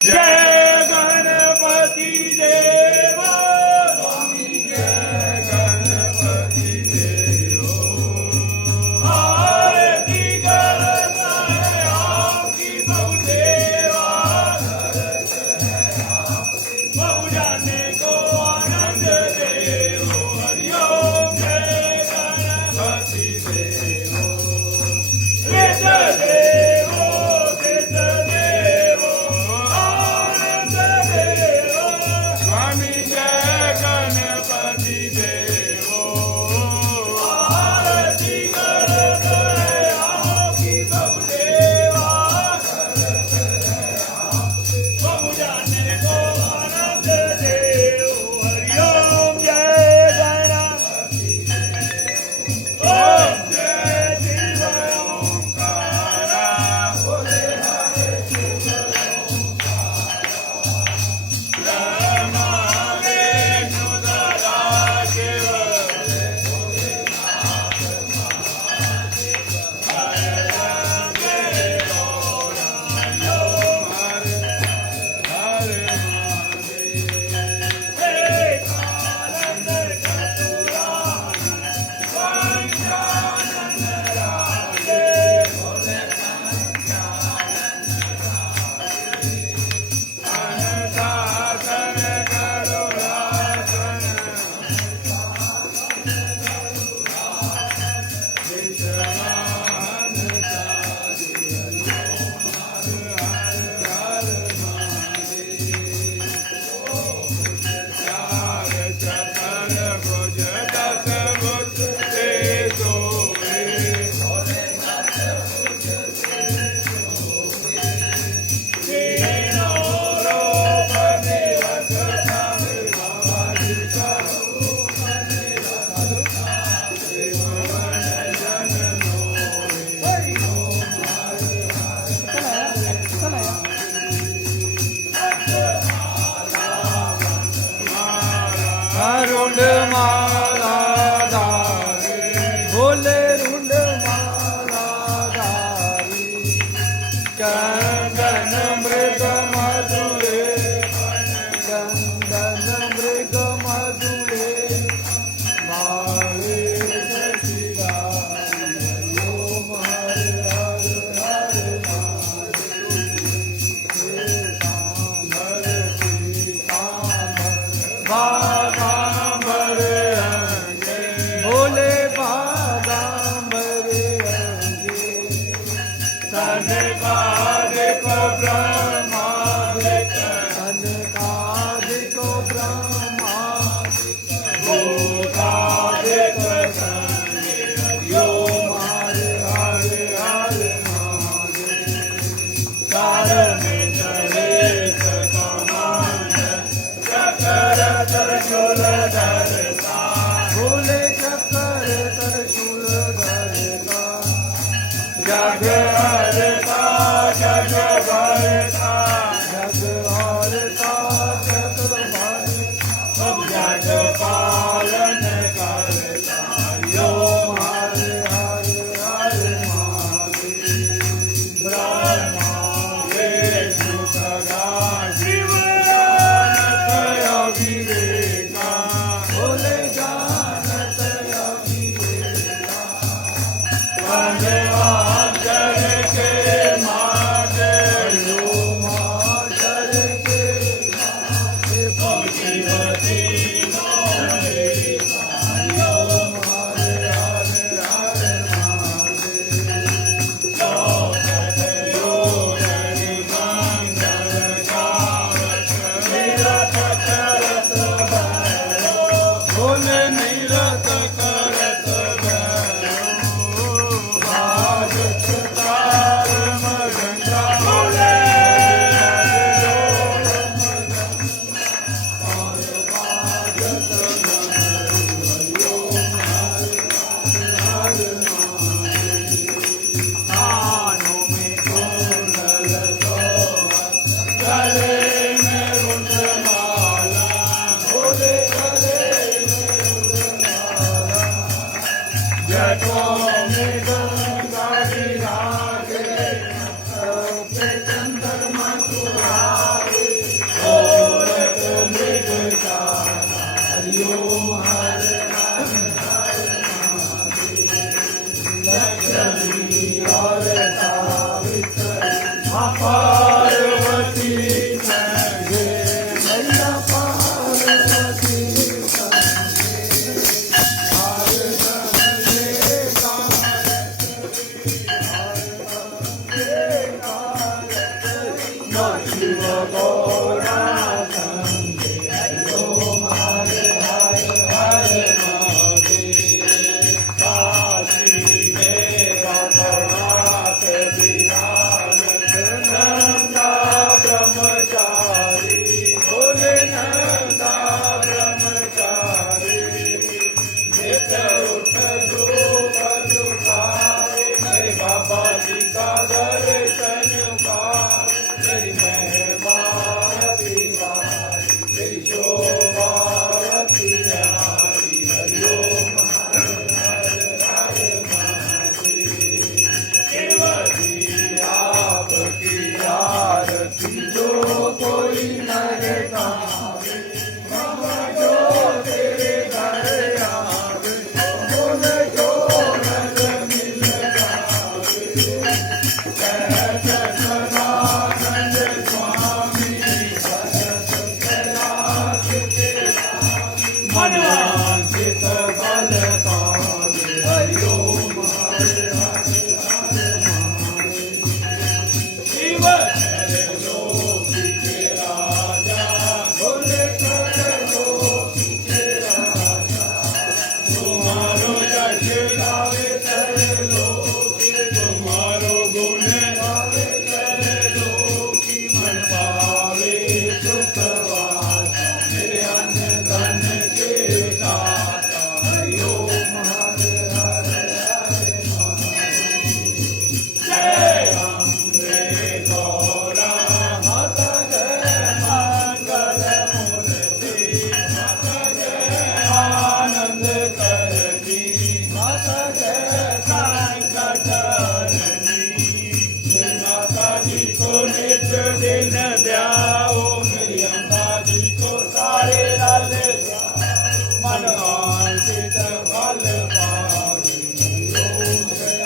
जय गणपती देवा स्वामी जय गणपती देवो आरती करत आहे आपकी बहुदेवा बहुजाने को आनंद देवो हरिओम जय गणपती देवो वेद देवो वेद देवो आनंद देवो स्वामी जय गणपती देवो आरती करत आहे आपकी बहुदेवा बहुजाने को आनंद देवो हरिओम जय गणपती ओम जय शिव ओंकारा बोले हरे शिव ब्रह्मा विष्णु सदा शिव एक आनंद चतुरानंद पंचानन राजे भोले अनदासन करुणासन चार चकर भुज दस भुज ते सोए तीनों रूप दिवस धर्माधि रुंड माला धारी भोले रुंड माला धारी चंदन मृग मधुरे चंदन मृग मधुरे मारे सचिदानंद ओम हरे हरे हरे बागांबर अंगे भोले बागांबर अंगे सनकादिक ब्रह्मादिक सनकादिक ब्रह्मादिक भूतादिक संगे ओम हरे हरे हरे महादेव में चले चक्कर त्रिशूल धरता भोले चक्कर त्रिशूल धरता जग हरता जग भरता जग हरता चतुर्भागी जग पालन करता ओम हरे हरे हरे महादेव ब्रह्मा विष्णु सदा शिव जानत अविवेका भोले जानत अविवेका पंचमाक्षर के माते व्योमाक्षर के माते पशुपति मोरे ओम हरे हरे हरे महादेव चौसठ योजनि मंगल गावत निरत करत भैरो भोले निरत करत भैरो बाजत तार मगंगा भोले बाजत कानों में कुंडल सोहर गले में रुंड माला भोले गले में रुंड माला जटों में गंगा विराजे सर पे चंद्रमा सुहाए शिव गौरा संगे हरिओम हरे हरे हरे महादेव काशी में भगवान विराजत नंदा ब्रह्मचारी बोले नंदा ब्रह्मचारी नित्य उठ धूप दुखारे मेरे बाबा जी का दर्शन पाए तेरी महिमा रति वारी तेरी शोभा रति न्यारी हरिओम हरे हरे महादेव केवली आपकी आरती जो कोई नर गावे मम जो तेरे घर आवे मुन जो नर मिल जावे सहज सदानंद स्वामी सहज कैलाश के मनवांछित फल पावे हरिओम हरे हरे हरे महादेव शिव लोक के राजा भोल कर लोक के राजा तुम्हारो यश गावे कर लोक तुम्हारो गुण गावे कर लोक मन पावे सुख वासा मेरे अन्न धन के दाता हरिओम हरे हरे हरे महादेव जय अम्बे गौरा माता जय मंगल मूर्ति माता जय आनंद करनी माता जय संकट हरनी माता जी को नित्य दिन द्याओ मेरी अम्बा जी को सारे लाल द्याओ मनवांछित फल पावे हरिओम जय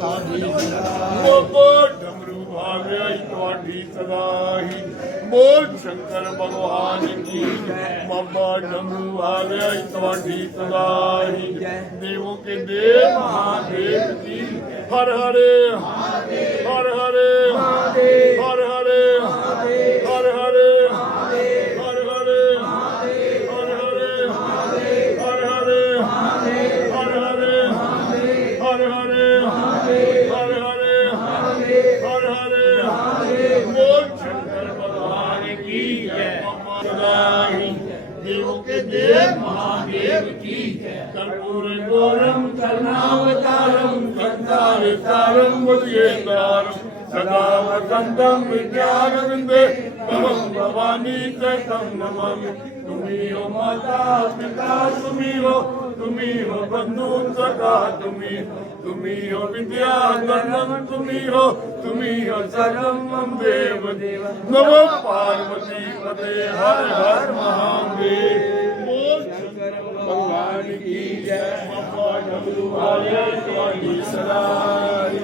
अम्बे बोल डमरू भावे ਤੁਹਾਡੀ ਸਦਾਈ बोल शंकर भगवान की बाबा डमरू भावे ਤੁਹਾਡੀ सदाई देवों के देव महादेव की हर हरे हर हरे हर हरे हर हरे हर हरे हर हरे हर हरे हर हरे हर हरे हर हरे हर हरे बोल शंकर भगवान की जय सदाई देवों के देव महादेव की कर्पूर गौरम करुणावतारम संसारसारम बुद्धिदारम सदा वसंतम विद्यारविंदे भवं भवानी च तं नमामि तुम्ही हो माता पिता तुम्ही हो बंधु सखा तुम्ही हो विद्या धनम तुम्ही हो सर्वं मम देव नमो पार्वती पते हर हर महादेव बोल शंकर भगवान की जय बाबा डमरू वाले तुम्हारी सदाई